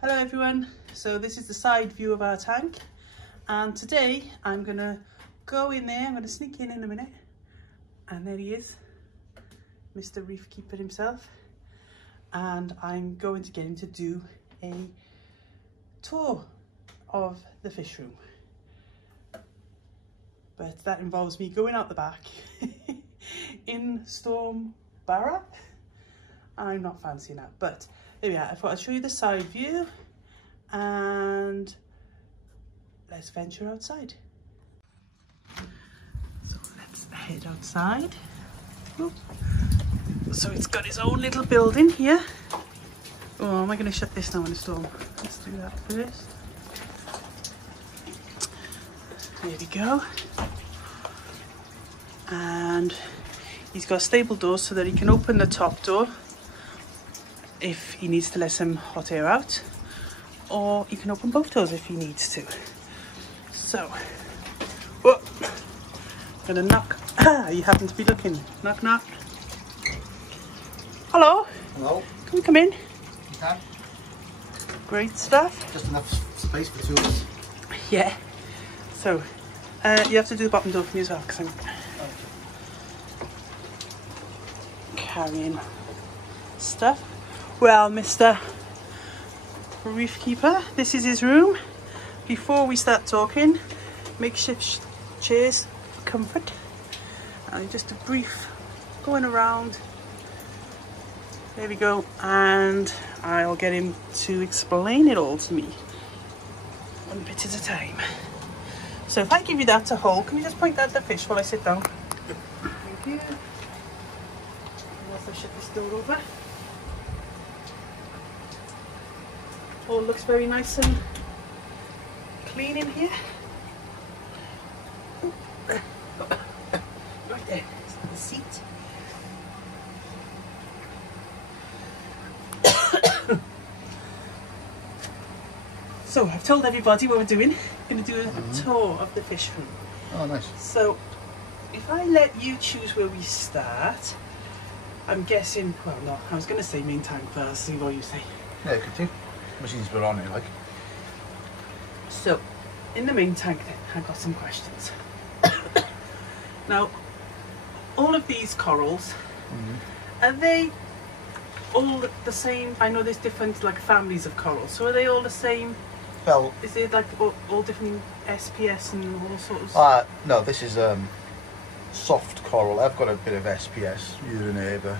Hello everyone, so this is the side view of our tank, and today I'm gonna go in there. I'm gonna sneak in a minute, and there he is, Mr. Reef Keeper himself, and I'm going to get him to do a tour of the fish room. But that involves me going out the back in storm barra. I'm not fancying that, but there we are. I thought I'd show you the side view and let's venture outside. So let's head outside. Ooh. So it's got its own little building here. Oh, am I going to shut this now in the storm? Let's do that first. There we go. And he's got a stable door so that he can open the top door if he needs to let some hot air out, or he can open both doors if he needs to. So, whoa, I'm gonna knock. Ah, you happen to be looking. Knock, knock. Hello. Hello. Can we come in? You can. Great stuff. Just enough space for two of us. Yeah. So, you have to do the bottom door for me as well, because I'm carrying stuff. Well, Mr. Reef Keeper, this is his room. Before we start talking, makeshift chairs for comfort. And just a brief going around. There we go. And I'll get him to explain it all to me. One bit at a time. So if I give you that to hold, can you just point out the fish while I sit down? Thank you. And also shut this door over. All looks very nice and clean in here. Right there, the seat. So I've told everybody what we're doing. We're going to do a tour of the fish room. Oh, nice. So if I let you choose where we start, I'm guessing, well no, I was going to say main tank first, see what you say. Yeah, you could do. Machines were on it, like. So, in the main tank then, I've got some questions. Now, all of these corals, are they all the same? I know there's different like families of corals, so are they all the same? Well, Is it like all different SPS and all sorts? no, this is soft coral. I've got a bit of SPS here and there, but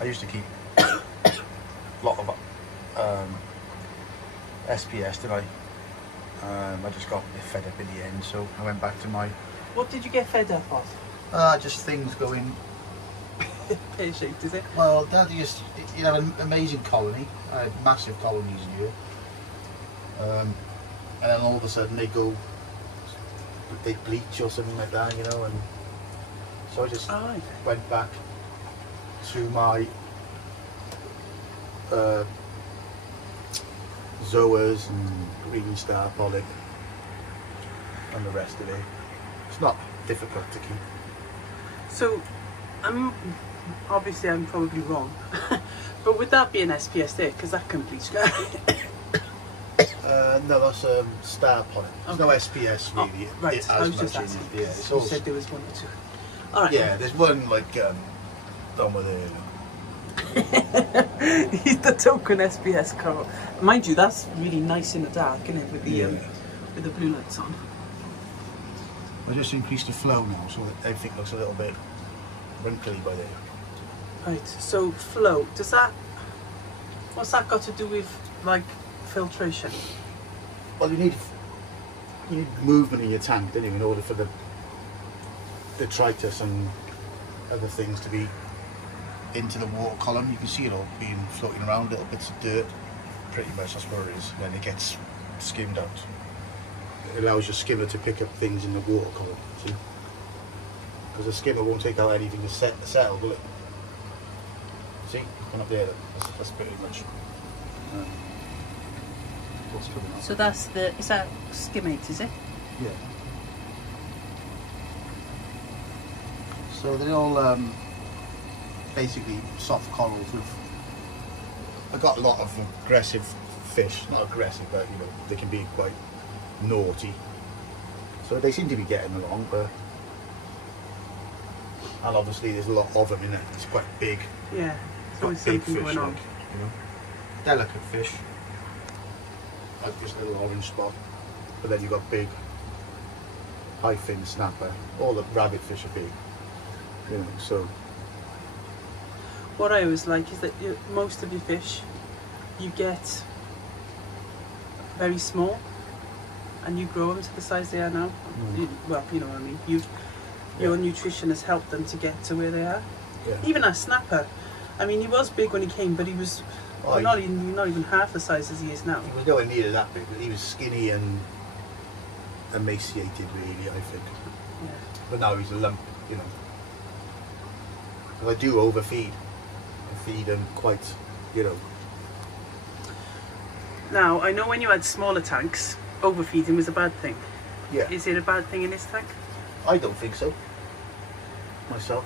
I used to keep a lot of SPS, didn't I? I just got a bit fed up in the end, so I went back to my... What did you get fed up of? Just things going... Pear-shaped, is it? Well, you have an amazing colony. I had massive colonies here. And then all of a sudden they bleach or something like that, you know, and so I just went back to my Zoas and Green Star Pollock and the rest of it. It's not difficult to keep. So, obviously I'm probably wrong, but would that be an SPS there? Because that can bleach. No, that's Star Pollock. There's no SPS really. Oh, right, I was just asking. Yeah, it's you all said there was one or two. All right. Yeah, there's one like down with He's the token SPS coral. Mind you, that's really nice in the dark, isn't it, with the with the blue lights on. I just increased the flow now, so that everything looks a little bit wrinkly by there. Right. So flow. What's that got to do with like filtration? Well, you need movement in your tank, don't you, in order for the detritus and other things to be into the water column. You can see it all being floating around, little bits of dirt. Pretty much that's where it is. Then it gets skimmed out. It allows your skimmer to pick up things in the water column, see? Because the skimmer won't take out anything to settle, will it? See? Going up there, that's pretty much what's coming up. So is that skimmate, is it? Yeah. So they're all basically soft corals with I got a lot of aggressive fish, not aggressive, but you know, they can be quite naughty. So they seem to be getting along, but and obviously there's a lot of them in it. It's quite big. Yeah, there's always Big something fish, going on. like, you know, delicate fish, like this little orange spot. But then you've got big, high fin snapper. All the rabbit fish are big, you know. So What I always like is that most of your fish, you get very small, and you grow them to the size they are now. Well, you know what I mean. Your nutrition has helped them to get to where they are. yeah. Even our snapper, I mean, he was big when he came, but he was not even half the size as he is now. He was nowhere near that big, but he was skinny and emaciated, really, I think. Yeah. But now he's a lump, you know. And I do overfeed. I feed him quite, you know. Now, I know when you had smaller tanks, overfeeding was a bad thing. Yeah. Is it a bad thing in this tank? I don't think so, myself.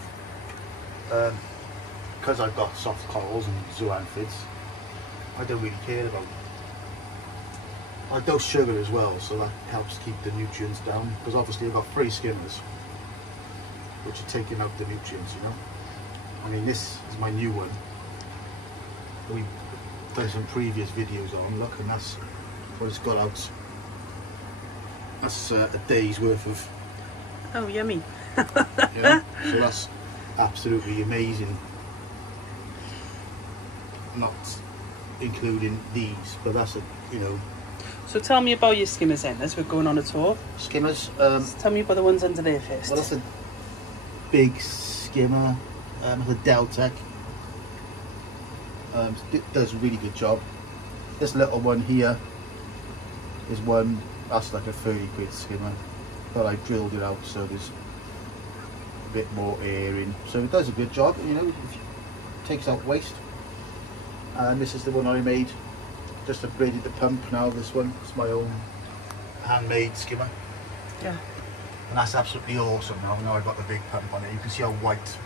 Because I've got soft corals and zoanthids, I don't really care about them. I dose sugar as well, so that helps keep the nutrients down, because obviously I've got 3 skimmers which are taking out the nutrients, you know. I mean, this is my new one. We've done some previous videos on, look, and that's what it's got out. That's a day's worth of. Oh, yummy. Yeah, so that's absolutely amazing. Not including these, but that's a, you know. So tell me about your skimmers then, as we're going on a tour. Skimmers. Tell me about the ones under there first. Well, that's a big skimmer. It's a Deltec. It does a really good job. This little one here is one that's like a 30 quid skimmer, but I drilled it out so there's a bit more air in, so it does a good job, you know. It takes out waste. And this is the one I made, just upgraded the pump now. This one, it's my own handmade skimmer. Yeah. And that's absolutely awesome now. Now I've got the big pump on it. You can see how white,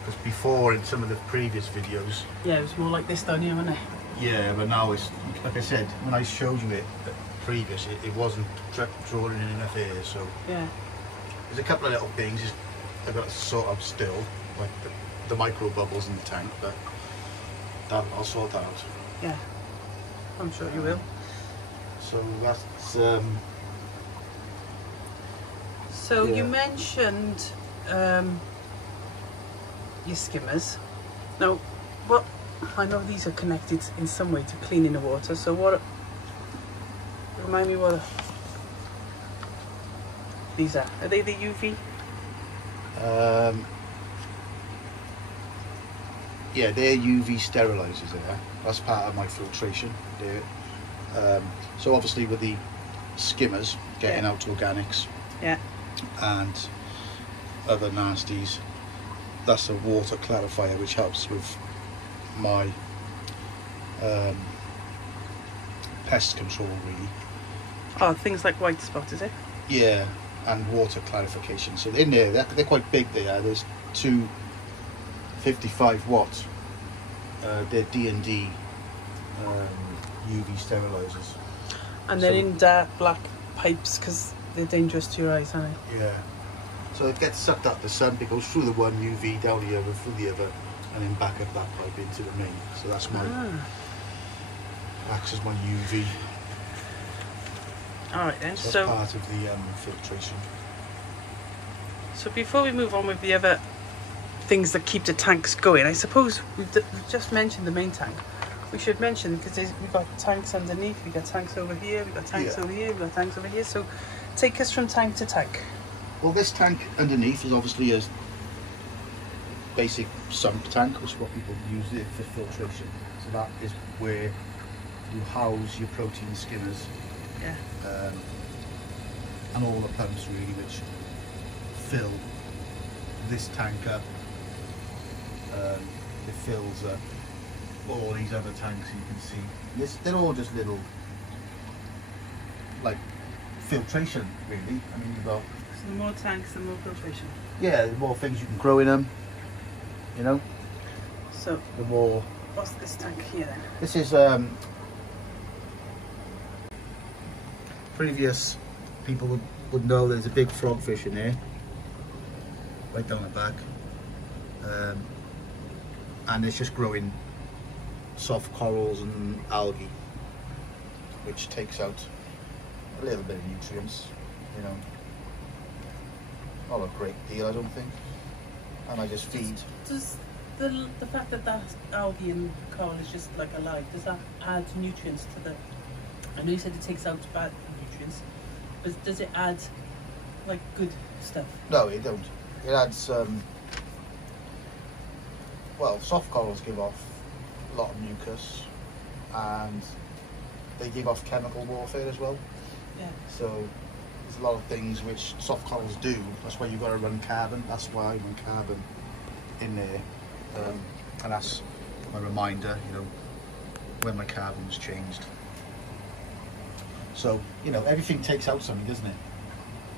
because before in some of the previous videos, yeah, it was more like this down here, wasn't it? yeah, but now it's, like I said, when I showed you it previous, it wasn't drawing in enough air, so Yeah. there's a couple of little things I've got to sort out still, like the micro bubbles in the tank, but I'll sort that out. Yeah. I'm sure you will. So that's So yeah. you mentioned your skimmers. Now, what I know these are connected in some way to cleaning the water. So what? Remind me what these are. Are they the UV? Yeah, they're UV sterilizers there. That's part of my filtration. So obviously with the skimmers, getting out organics, Yeah. and other nasties, that's a water clarifier which helps with my pest control, really. Oh, things like white spot, is it? Yeah, and water clarification. So in there, they're quite big. They are. There's 2 55 watt. They're D&D UV sterilizers. And they're in dark black pipes because they're dangerous to your eyes, aren't they? Yeah. So it gets sucked up the sun. It goes through the one UV, down the other, through the other, and then back up that pipe into the main. So that's my acts as my UV. All right then. So So, that's part of the filtration. so before we move on with the other things that keep the tanks going, I suppose we've just mentioned the main tank. We should mention, because we've got tanks underneath, we've got tanks over here, we've got tanks over here, we've got tanks over here. So take us from tank to tank. Well, this tank underneath is obviously a basic sump tank, which is what people use it for filtration. So that is where you house your protein skimmers. Yeah. And all the pumps really, which fill this tank up. It fills up all these other tanks you can see. They're all just little, like, filtration really. I mean, you've got, So the more tanks, the more filtration. yeah, the more things you can grow in them, you know, So the more What's this tank here then? This is previous people would know there's a big frogfish in there, right down the back, and it's just growing soft corals and algae, which takes out a little bit of nutrients, you know, not a great deal I don't think, and I just feed. Does the fact that that algae and coral is just like alive, does that add nutrients to the, I know you said it takes out bad nutrients, but does it add like good stuff? No, it don't. It adds, well, soft corals give off a lot of mucus, and they give off chemical warfare as well. Yeah. So there's a lot of things which soft corals do. That's why you've got to run carbon. That's why I run carbon in there, and that's a reminder, you know, when my carbon's changed. So, you know, everything takes out something, doesn't it?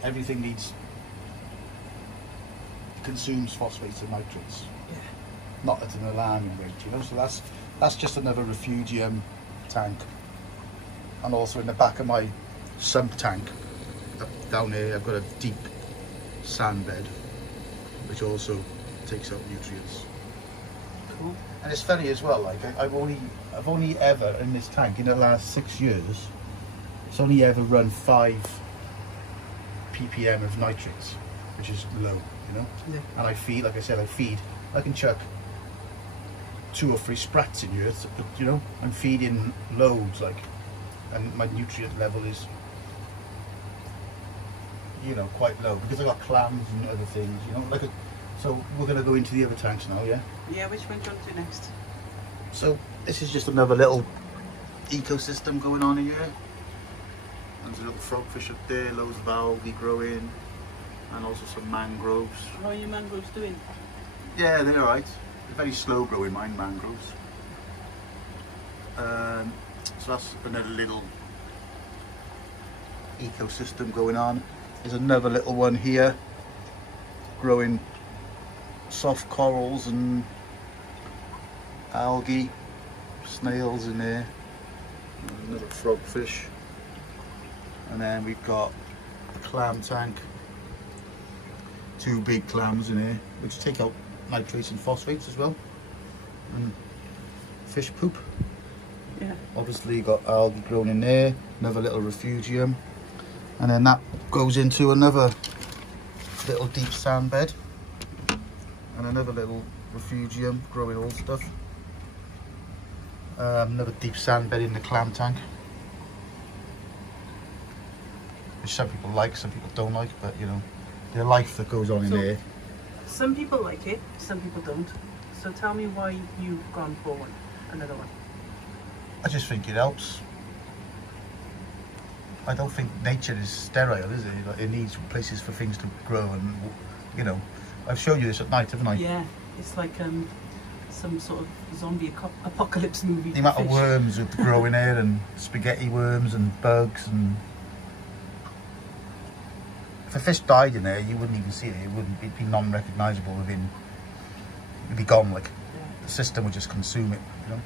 Everything consumes phosphates and nitrates. Yeah. Not at an alarming rate, you know. So that's just another refugium tank. And also in the back of my sump tank, down here, I've got a deep sand bed, which also takes out nutrients. Cool. And it's funny as well. Like I've only ever in this tank in the last 6 years, it's only ever run 5 ppm of nitrates, which is low, you know. Yeah. And I feed, like I said, I can chuck 2 or 3 sprats in here, but you know, I'm feeding loads, like, and my nutrient level is, you know, quite low because I've got clams and other things, you know. So we're going to go into the other tanks now, yeah? Yeah, which one do you want to do next? So this is just another little ecosystem going on here. There's a little frogfish up there, loads of algae growing, and also some mangroves. How are your mangroves doing? Yeah, they're alright. They're very slow growing, mine mangroves. So that's another little ecosystem going on. There's another little one here, growing soft corals and algae, snails in there, another frogfish. And then we've got a clam tank, 2 big clams in here, which take out nitrates and phosphates as well, and fish poop. Yeah. Obviously got algae grown in there, another little refugium, and then that goes into another little deep sand bed, and another little refugium growing all stuff. Another deep sand bed in the clam tank, which some people like, some people don't like, but you know, the life that goes on in there. Some people like it, some people don't. So tell me why you've gone for another one. I just think it helps. I don't think nature is sterile, is it? It needs places for things to grow, and you know, I've shown you this at night, haven't I? Yeah, it's like some sort of zombie apocalypse movie. The amount of worms that grow in here, and spaghetti worms and bugs, and if a fish died in there, you wouldn't even see it. It wouldn't be non-recognisable within. It'd be gone. Like the system would just consume it. You know.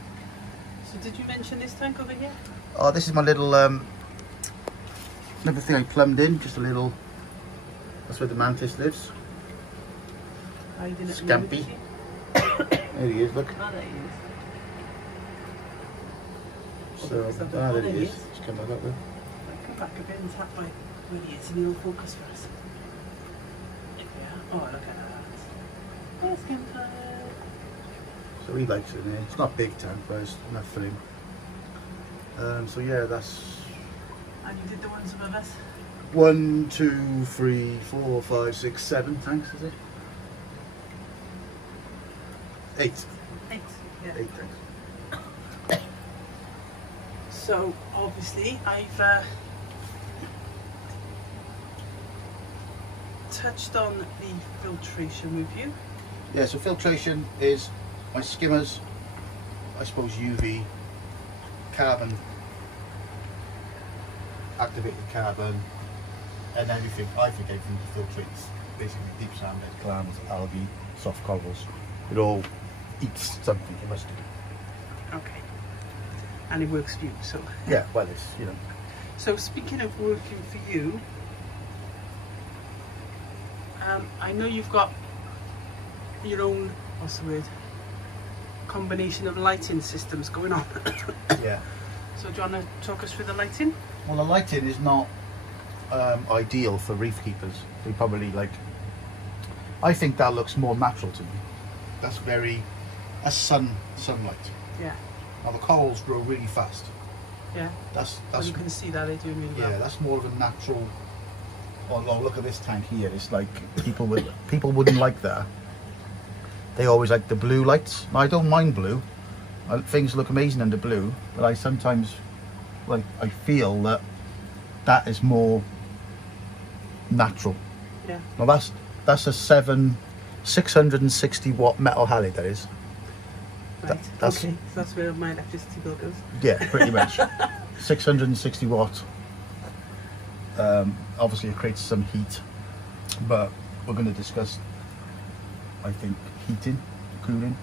So did you mention this tank over here? Oh, this is my little another thing I plumbed in. Just a little. That's where the mantis lives. Hiding at the Scampy. There he is. Look. Oh, there he is. So there he is. Just come back up there. Come back a bit and tap by where he is, and he'll focus for us. There we are. Oh, look at that. There's Scamper. So he likes it in there. It's not a big tank, but it's enough for him. So yeah, that's. And you did the ones above us? 1, 2, 3, 4, 5, 6, 7 tanks, is it? 8. 8. Yeah. 8 tanks. So obviously I've touched on the filtration with you. Yeah, so filtration is my skimmers, I suppose UV, carbon, activated carbon, and everything. I think everything filtrates, basically deep sand bed, clams, algae, soft corals. It all eats something, it must do. Okay. And it works for you, so. Yeah, well, it's, you know. So speaking of working for you, I know you've got your own, what's the word, combination of lighting systems going on. Yeah. So do you want to talk us through the lighting? Well, the lighting is not ideal for reef keepers. They probably like, I think that looks more natural to me. That's sunlight. Yeah. Now the corals grow really fast. Yeah. That's well, you can see that they're doing really well. Yeah, that's more of a natural. Although look at this tank here, it's like people wouldn't like that. They always like the blue lights. Now, I don't mind blue. Things look amazing under blue, but I sometimes I feel that is more natural. Yeah. Now that's a 660 watt metal halide, that is. Right. That's, okay. So that's where my electricity bill goes. Yeah, pretty much. 660 watt. Obviously it creates some heat, but we're going to discuss, I think, heating, cooling.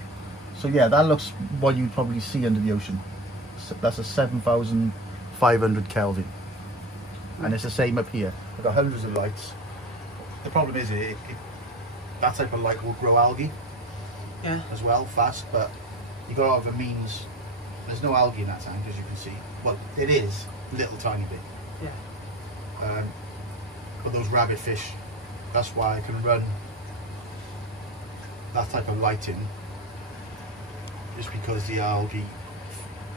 So yeah, that looks what you'd probably see under the ocean. So that's a 7,500 Kelvin. And it's the same up here. I've got hundreds of lights. The problem is that type of light will grow algae as well, fast, but you've got to have a means. There's no algae in that tank, as you can see. Well, it is, a little tiny bit. Yeah. But those rabbit fish, that's why I can run that type of lighting, just because the algae,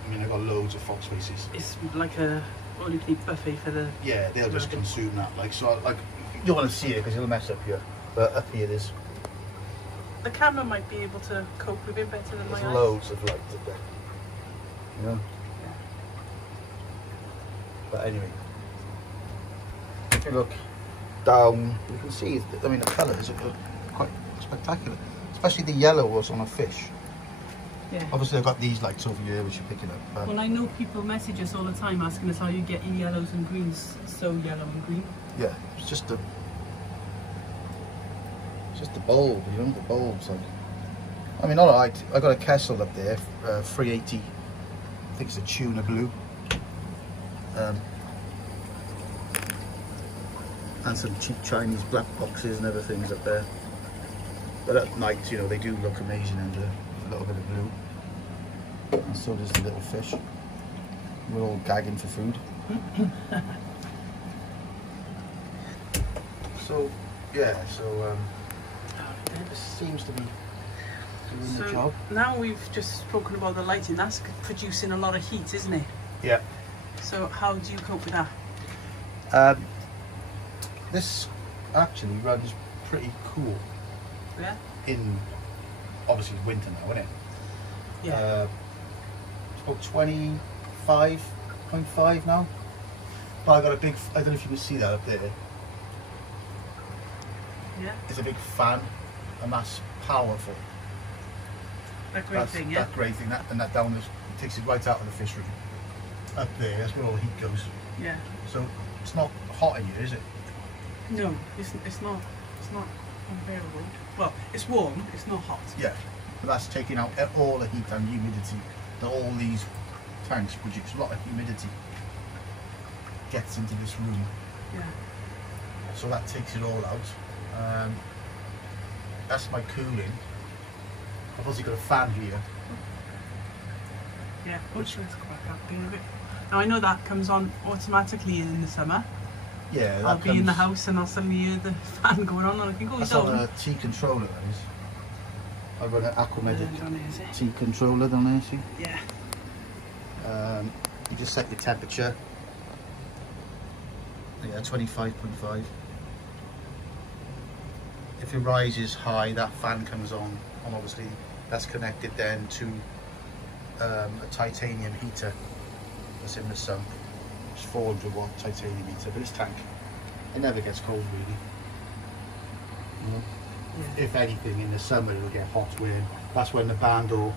I mean, I've got loads of fox species. It's like a all-you-can-eat buffet for the... Yeah, they'll just consume that. Like, so, like, you don't want to see it because it'll mess up here. But up here there's... The camera might be able to cope with it better than my eyes. There's loads of light up there. You know? Yeah. But anyway, if you look down, you can see, I mean, the colours are quite spectacular. Especially the yellow was on a fish. Yeah. Obviously I've got these lights over here which you're picking up. Well, I know people message us all the time asking us how you get your yellows and greens so yellow and green. Yeah, it's just the bulb, you know, the bulbs. Like, I mean, alright, I got a Kessel up there, 380. I think it's a tuna blue. And some cheap Chinese black boxes and other things up there. But at night, you know, they do look amazing under a little bit of blue. And so does the little fish. We're all gagging for food. So, yeah, so this seems to be doing the job. Now we've just spoken about the lighting, that's producing a lot of heat, isn't it? Yeah. So how do you cope with that? This actually runs pretty cool. Yeah? In, obviously, winter now, isn't it? Yeah. It's about 25.5 now. But I got a big, I don't know if you can see that up there. Yeah. It's a big fan, and that's powerful. That great thing, yeah? That great thing, that down, it takes it right out of the fish room. Up there, that's where all the heat goes. Yeah. So it's not hot in here, is it? No, it's not unbearable. Well, it's warm, it's not hot. Yeah, but that's taking out all the heat and humidity that all these tanks produce. A lot of humidity gets into this room. Yeah. So that takes it all out. That's my cooling. I've also got a fan here. Yeah, which let's go back up a bit. Now I know that comes on automatically in the summer. Yeah, I'll be in the house and I'll suddenly hear the fan going on and I can go, that's on a T controller, that is. I run an Aquamedic T controller down there, see? Yeah. You just set your temperature. Yeah, 25.5. If it rises high, that fan comes on, and obviously that's connected then to a titanium heater that's in the sump. It's 400 watt titanium heater, but this tank, it never gets cold really. You know? Yeah. If anything, in the summer it'll get hot, where that's when the barn door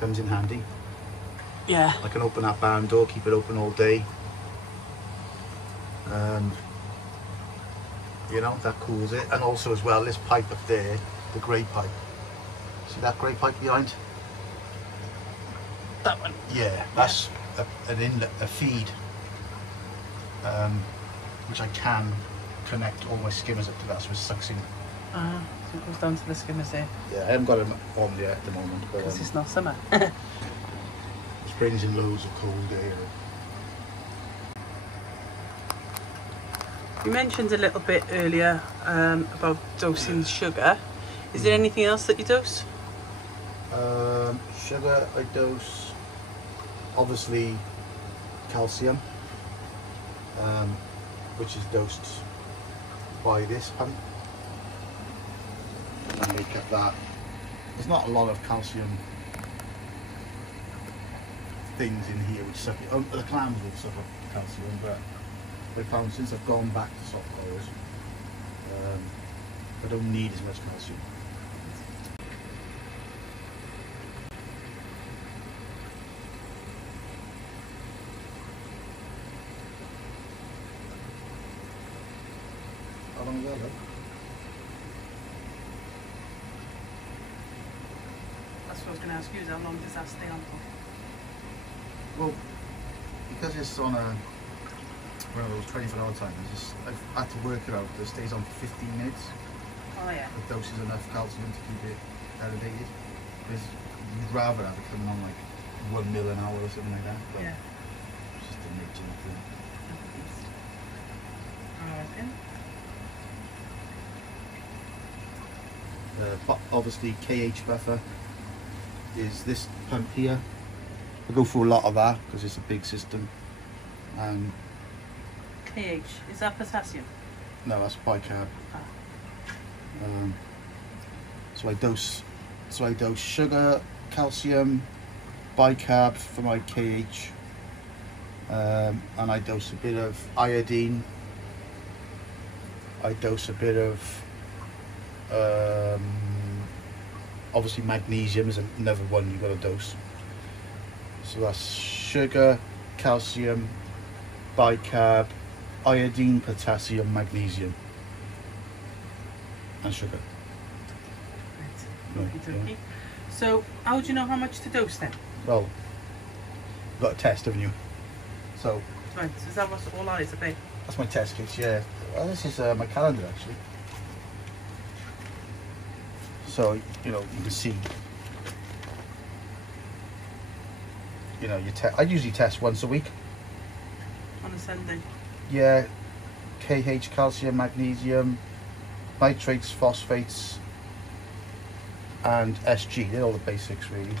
comes in handy. Yeah. I can open that barn door, keep it open all day. You know, that cools it. And also as well, this pipe up there, the grey pipe. See that grey pipe behind? That one. Yeah, that's an inlet, a feed, which I can connect all my skimmers up to. That, so it sucks in. So it goes down to the skimmers there. Yeah, I haven't got them on yet at the moment, but Because it's not summer. it brings in loads of cold air. You mentioned a little bit earlier about dosing sugar. Is there anything else that you dose? Sugar, I dose obviously calcium, which is dosed by this pump. And we kept that. There's not a lot of calcium things in here which suffer. The clams will suffer calcium, but I found since I've gone back to soft boils, I don't need as much calcium. How long is that, though? That's what I was going to ask you, is how long does that stay on for? Well, because it's on a one of those 24-hour timers, I've had to work it out. It stays on for 15 minutes. Oh yeah. It doses enough calcium to keep it elevated. Because you'd rather have it coming on like 1 mil an hour or something like that. But Yeah. it's just the nature of it. But obviously KH buffer is this pump here. I go through a lot of that because it's a big system. KH, is that potassium? No, that's bicarb. Ah. So I dose sugar, calcium, bicarb for my KH, and I dose a bit of iodine. I dose a bit of obviously magnesium is another one you've got to dose. So that's sugar, calcium, bicarb, iodine, potassium, magnesium, and sugar. Right. Okay. So how do you know how much to dose then? Well, you've got a test, haven't you? So Right, so is that what all that is about? that's my test kit, yeah. Well, this is my calendar actually. So, you know, you can see, you know, I usually test once a week. On a Sunday? Yeah, KH, calcium, magnesium, nitrates, phosphates, and SG. They're all the basics, really.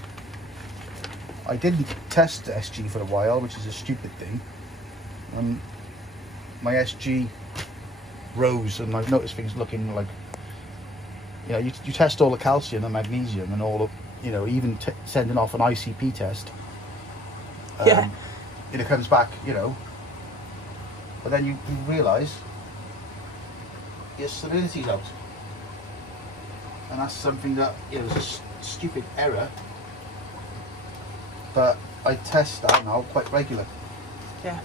I didn't test SG for a while, which is a stupid thing. My SG rose, and I've noticed things looking like, you know, you test all the calcium and magnesium and all of, you know, even sending off an ICP test. Yeah. It comes back, you know, but then you realise your salinity's out. And that's something that, you know, is a stupid error. But I test that now quite regular. Yeah.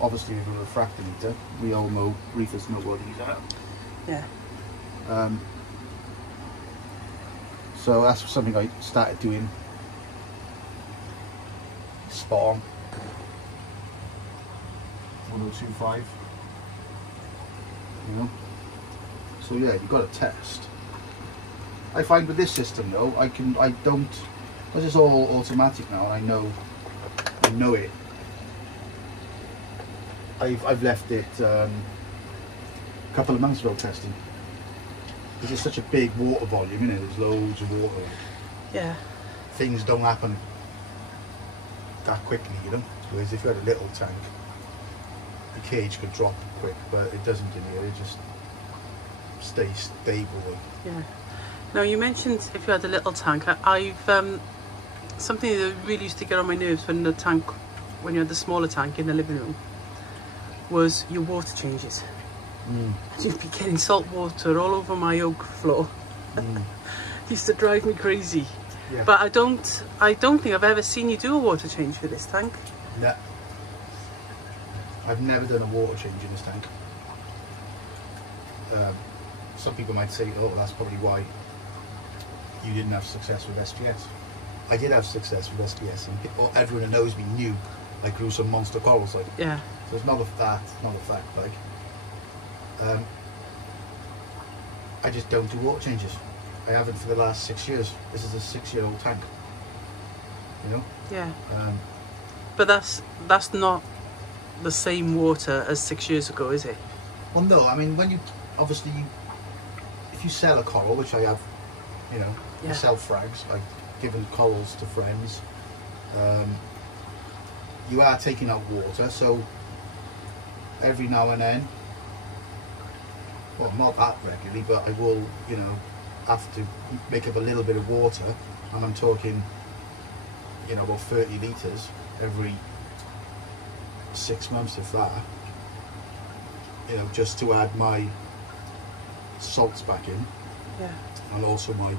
Obviously with a refractometer, we all know reefers know what these are. Yeah. So that's something I started doing. Spot on. 1025. You know. So yeah, you've got to test. I find with this system though, I don't, because it's all automatic now, and I know it. I've left it a couple of months ago testing. Because it's such a big water volume, you know, there's loads of water. Yeah. Things don't happen that quickly, you know. Whereas if you had a little tank, the cage could drop quick, but it doesn't in here, it just stays stable. Yeah. Now you mentioned if you had a little tank, I've something that really used to get on my nerves when you had the smaller tank in the living room was your water changes. You'd be getting salt water all over my oak floor. Used to drive me crazy. Yeah. But I don't think I've ever seen you do a water change for this tank. No. I've never done a water change in this tank. Some people might say, oh, that's probably why you didn't have success with SGS. I did have success with SBS, and everyone who knows me knew I grew some monster corals. Like, Yeah. so it's not a fact, like. I just don't do water changes. I haven't for the last 6 years. This is a 6-year-old tank. You know. Yeah. But that's not the same water as 6 years ago, is it? Well, no. I mean, when you obviously, if you sell a coral, which I have, you know, I sell frags. I've given corals to friends. You are taking out water, so every now and then, well, not that regularly, but I will, you know, have to make up a little bit of water, and I'm talking, you know, about 30 litres every 6 months, if that, you know, just to add my salts back in, and also my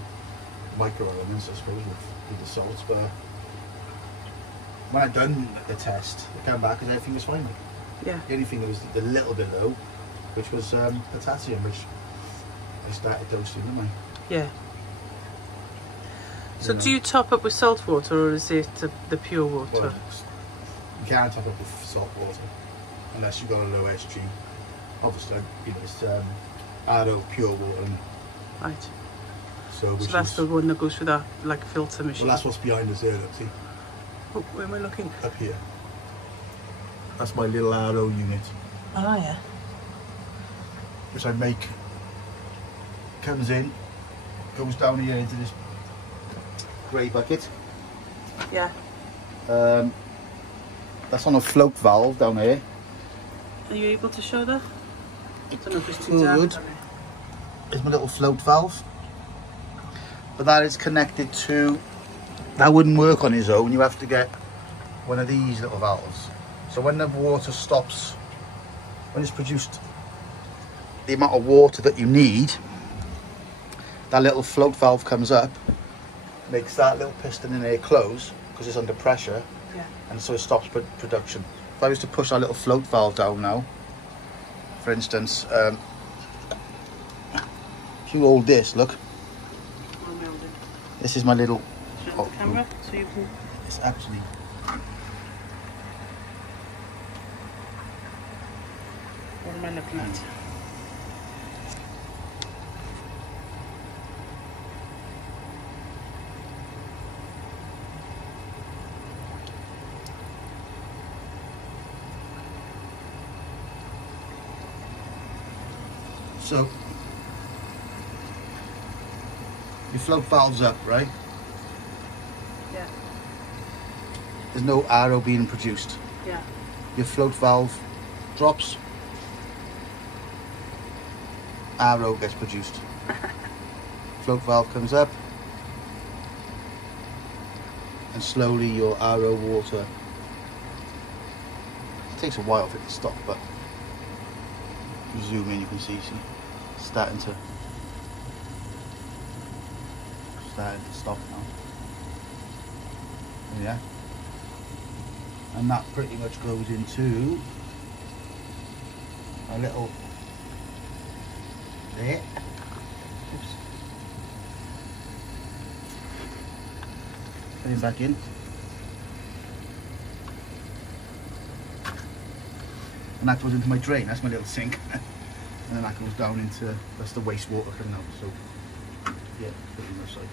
micro elements, I suppose, with the salts. But when I'd done the test, I came back and everything was fine. Yeah. The only thing that was a little bit low, which was potassium, which I started dosing, didn't I? Yeah. So do you top up with salt water, or is it the pure water? Well, you can't top up with salt water unless you've got a low SG. Obviously, you know, it's RO pure water. Right. So that's the one that goes through that like filter machine. Well, that's what's behind us there. Look, see. Oh, where am I looking? Up here. That's my little RO unit. Oh yeah. Which I make. Comes in, goes down here into this grey bucket. Yeah. That's on a float valve down here. Are you able to show that? I don't know if it's too dark. It's my little float valve. But that is connected to, that wouldn't work on its own. You have to get one of these little valves. So when the water stops, when it's produced the amount of water that you need, that little float valve comes up, makes that little piston in there close because it's under pressure, and so it stops production. If I was to push that little float valve down now, for instance, if you hold this, look, this is my little camera, so you can. It's actually. What am I looking at? So, your float valve's up, right? Yeah. There's no RO being produced. Yeah. Your float valve drops, RO gets produced. Float valve comes up, and slowly your RO water, it takes a while for it to stop, but if you zoom in you can see, it's starting to stop now. Yeah. And that pretty much goes into a little there. Oops. Put him back in. And that goes into my drain, that's my little sink. And then that goes down into, that's the wastewater coming out. So, yeah, pretty much like.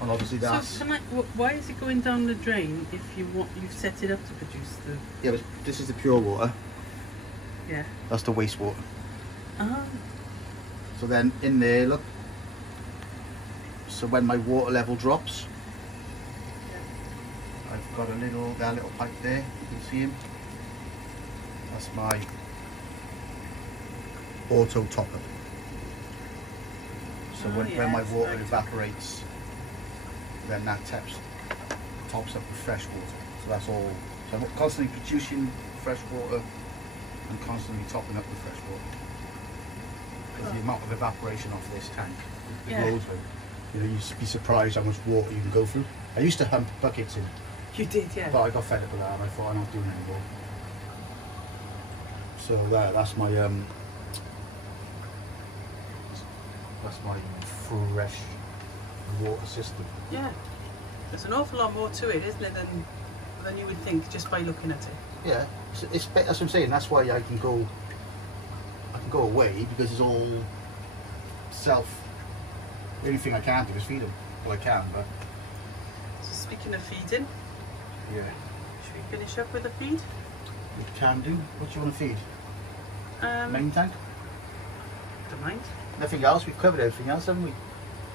And obviously that's... So why is it going down the drain if you've set it up to produce the... Yeah, but this is the pure water. Yeah. That's the wastewater. Ah. So then in there, look. So when my water level drops, I've got that little pipe there, you can see him. That's my auto top up. So when my water evaporates, then that tops up with fresh water. So that's all. So I'm constantly producing fresh water and constantly topping up with fresh water. Because the amount of evaporation off this tank, the loads of it, you know, you'd be surprised how much water you can go through. I used to hump buckets in. You did, yeah. But I got fed up with that and I thought I'm not doing it anymore. So that's my fresh water system. Yeah. There's an awful lot more to it, isn't it, than you would think just by looking at it. Yeah, that's what I'm saying. That's why I can go away, because it's all self. The only thing I can't do is feed them. Well, I can, but. So speaking of feeding, Yeah. should we finish up with a feed? We can do. What do you want to feed? Main tank? Don't mind. Nothing else. We've covered everything else, haven't we? I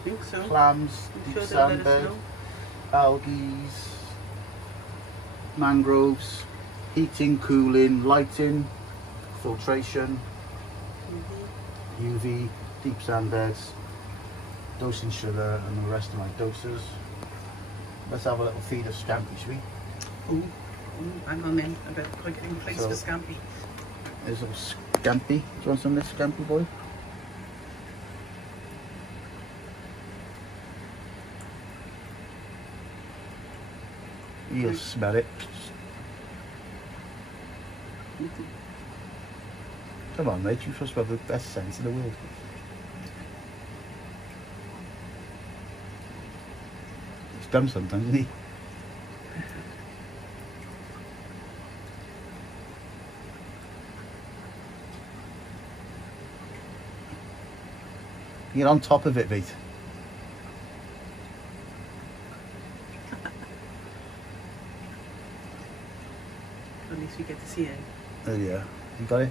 think so. Clams, I'm deep sure they'll let us sandbed, know. algae, mangroves, heating, cooling, lighting, filtration, UV, deep sand beds, dosing sugar, and the rest of my doses. Let's have a little feed of scampi, shall we? Ooh, hang on then. I better put it in place So- for scampi. There's a little scampi. Do you want some of this scampi, boy? You'll smell it. Come on, mate. You're supposed to have the best sense in the world. He's dumb sometimes, isn't he? You're on top of it, mate. At least we get to see it. Oh yeah, you got it?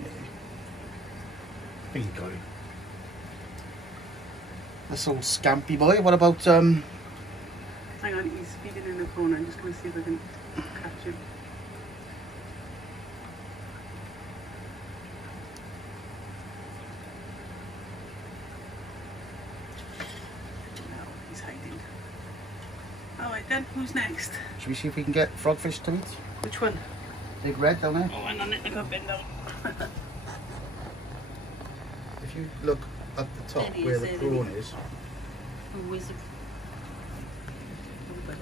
Yeah. I think you got it. This old scampy boy. What about Hang on, he's feeding in the corner. I'm just going to see if I can catch him. No, he's hiding. Alright then, who's next? should we see if we can get frogfish to eat? Which one? Big red down there. Oh, hang on, I got bend down. If you look at the top There he where is, the there prawn he is, Who is it? Oh, got it.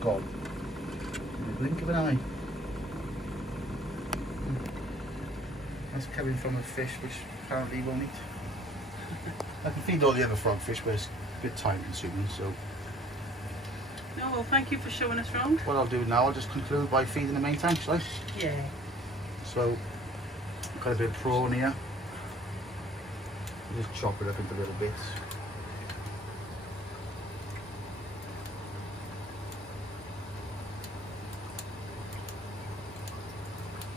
gone. In the blink of an eye. That's coming from a fish which apparently won't eat. I can feed all the other frogfish, but it's a bit time consuming, so No, well, thank you for showing us round. what I'll do now, I'll just conclude by feeding the main tank, shall I? Yeah. So, I've got a bit of prawn here. Just chop it up into little bits.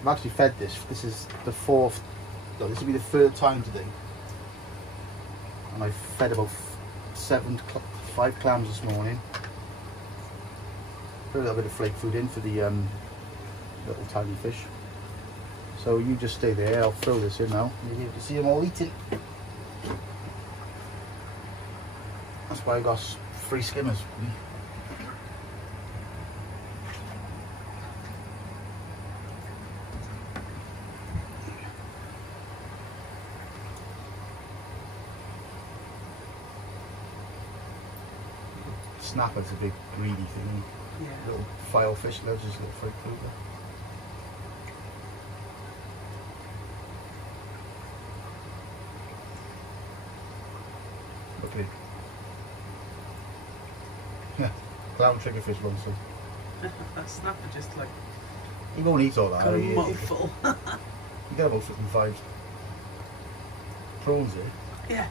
I've actually fed this. This is the fourth, no, this will be the third time today. And I fed about 5 clams this morning. Put a little bit of flake food in for the little tiny fish. So you just stay there, I'll throw this in now. You can see them all eating. That's why I got free skimmers. Snapper's a big greedy thing. Yeah. Little file fish loves his little flake food. Okay. Yeah, clown triggerfish wants some. That snapper just like He won't eat all that. got a He mouthful. get about 55 prawns here. Yeah.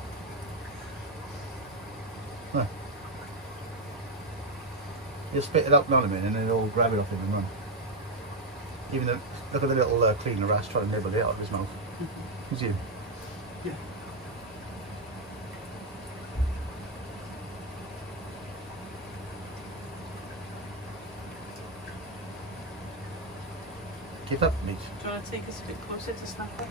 Huh. He'll spit it up now in a minute and then he'll grab it off him and run. Even though, look at the little cleaner rat trying to nibble it out of his mouth. You see him? Yeah. Keep up, mate. Do you want to take us a bit closer to snapper?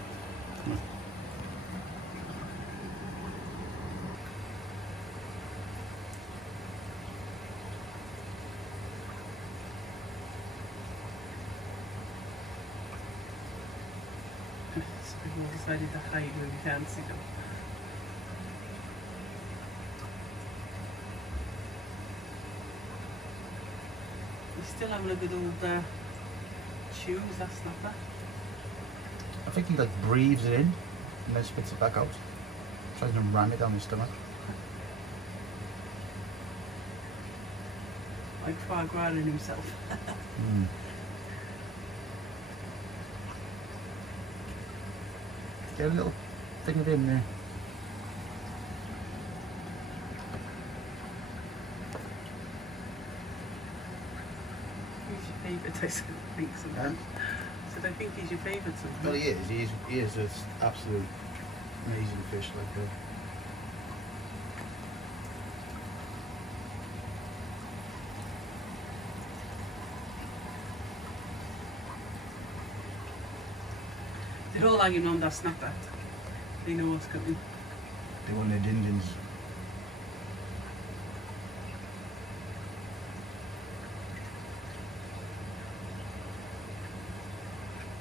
So we decided to hide where we can't see them. He's still having a good old chew, that snapper. I think he like breathes it in and then spits it back out. Tries to ram it down his stomach. Like foie gras in himself. Get a little thing of him there. He's your favourite, I think sometimes. So I think he's your favourite sometimes. Well, he is. He is an absolute amazing fish like that. They're all hanging on that snapper. They know what's coming. They wanted Indians.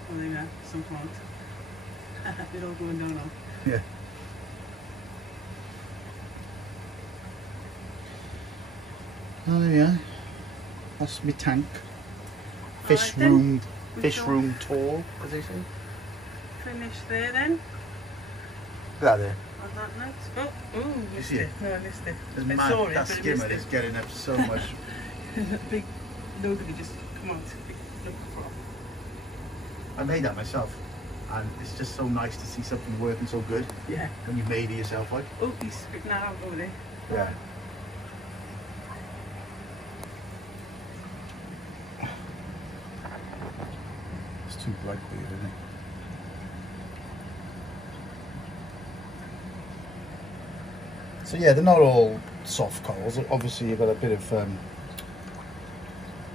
Well, there you are, some point. They're all going down now. Yeah. Oh, there we are. That's my tank. Fish room tour, as they say. Finish there then. Look at that there. On that note. Oh, ooh, missed see it. it? No, I missed it. It's I mad. saw it, That but I skimmer missed is it. getting up so much. Big, nobody just come on. Look for. I made that myself, and it's just so nice to see something working so good Yeah. when you've made it yourself, like. Oh, he's spitting that out over there. Yeah. It's too bright for you, isn't it? So yeah, they're not all soft corals. Obviously, you've got a bit of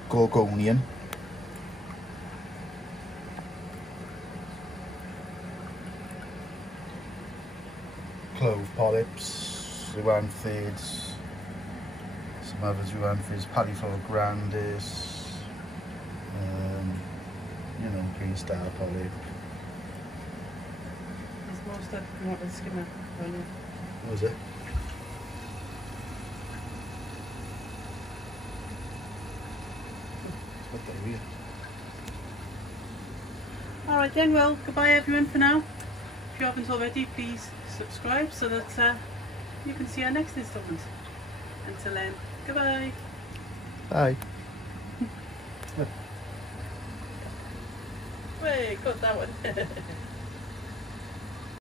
gorgonian. Clove polyps, zoanthids, some other zoanthids, Palliflora grandis, you know, green star polyp. There's more stuff come out of the skimmer. What was it? What the weird? Alright then, well, goodbye everyone for now. If you haven't already, please subscribe so that you can see our next installment. Until then, goodbye. Bye. Wait, got that one.